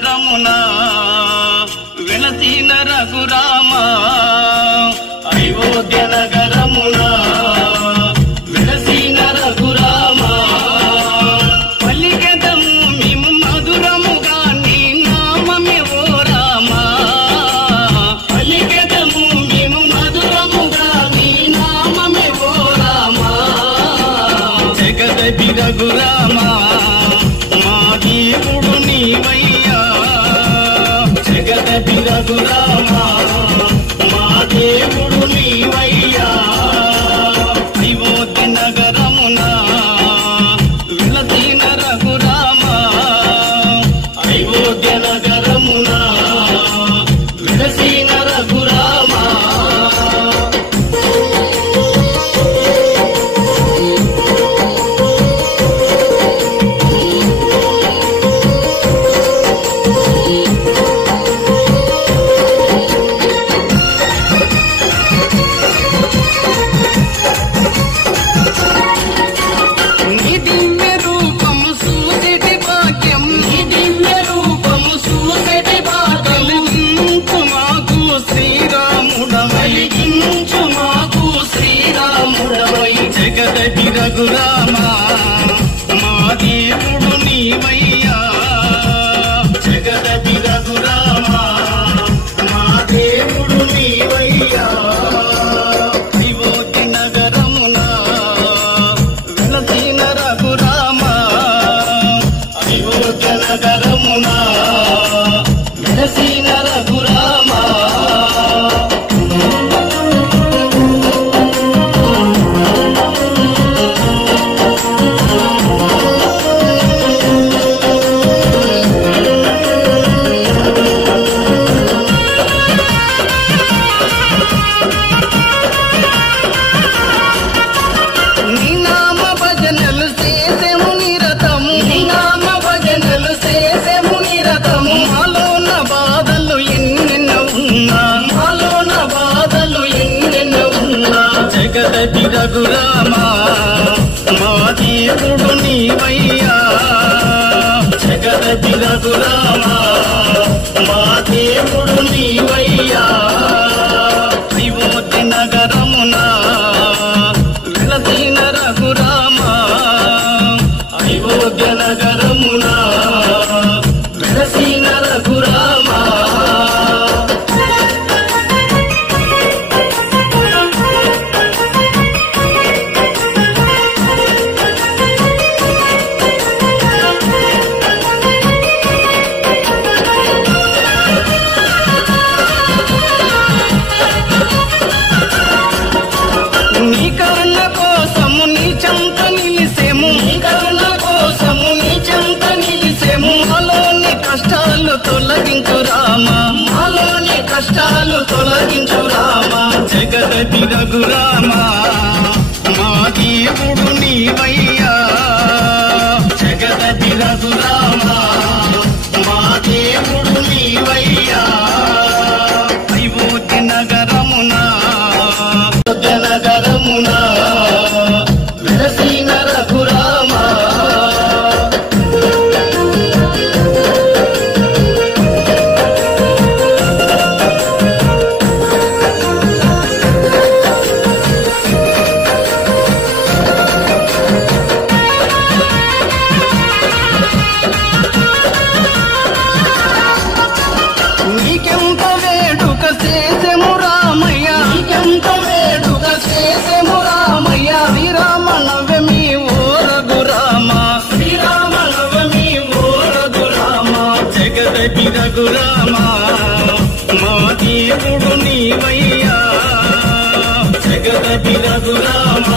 నగరమున వెలసిన రఘురామ అయోధ్య నగరమున వెలసిన రఘురామ పలికెదము మేము మధురముగా నీ నామమే ఓ రామ పలికెదము మేము మధురముగా నీ నామమే ఓ రామ జగదపి రఘురామ దేవుడు నీవయ్యా జగదపి రఘురామ మా దేవుడు నీవయ్యా అయోధ్య నగరమున వెలసిన రఘురామ అయోధ్య నగరమున వెలసిన రఘురామ జగదపి రఘురామ మా దేవుడు నీవయ్యా జగదపి రఘురామ మా దేవుడు నీవయ్యా అయోధ్య నగరమున వెలసిన రఘురామ అయోధ్య నగరమున వెలసిన రఘురామ జగదపి రఘురామ మా దేవుడు నీవయ్యా జగదపి రఘురామ మా దేవుడు నీవయ్యా అయోధ్య నగరమున వెలసిన రఘురామ అయోధ్య నగరమున వెలసిన రఘురామ నీ కరుణ కోసము నీ చెంత నిలిసేము నీ కరుణ కోసము నీ చెంత నిలిసేము మాలోని కష్టాలు తొలగించు రామ మాలోని కష్టాలు తొలగించు రామ జగదపి రఘురామ మా దేవుడు నీవయ్యా జగదపి రఘురామ మా దేవుడు నీవయ్యా అయోధ్య నగరమున నగరమున వెలసిన రఘురామ నీకెంత వేడుక చేసెము రామయ్య నీకెంత వేడుక చేసెము రామయ్య శ్రీరామ నవమి ఓ రఘురామ శ్రీరామ నవమి ఓ రఘురామ జగదపి రఘురామ మా దేవుడు నీవయ్యా జగదపి రఘురామ